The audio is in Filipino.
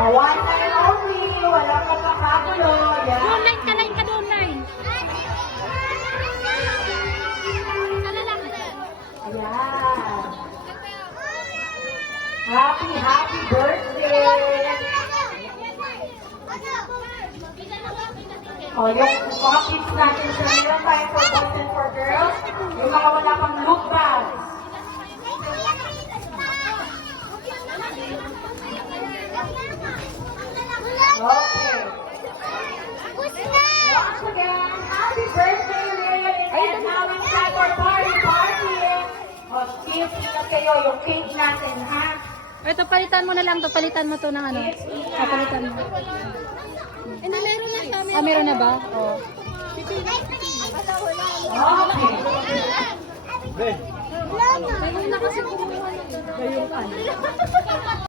One and only. Walang magkakagulo. Yan. Doon ka doon, line. Ayan. Happy birthday! O, yung mga kids natin sa meron tayo for boys and for girls, yung mga wala pang look bags. Okay. Once again, happy birthday, Lily! And now it's time for party! O, kids, ingat kayo yung cake natin, ha? Ito, palitan mo na lang to. Palitan mo to ng ano. Palitan mo. Meron na kami. Ah, meron na ba? Oo. Okay. Meron na kasi kumuha na.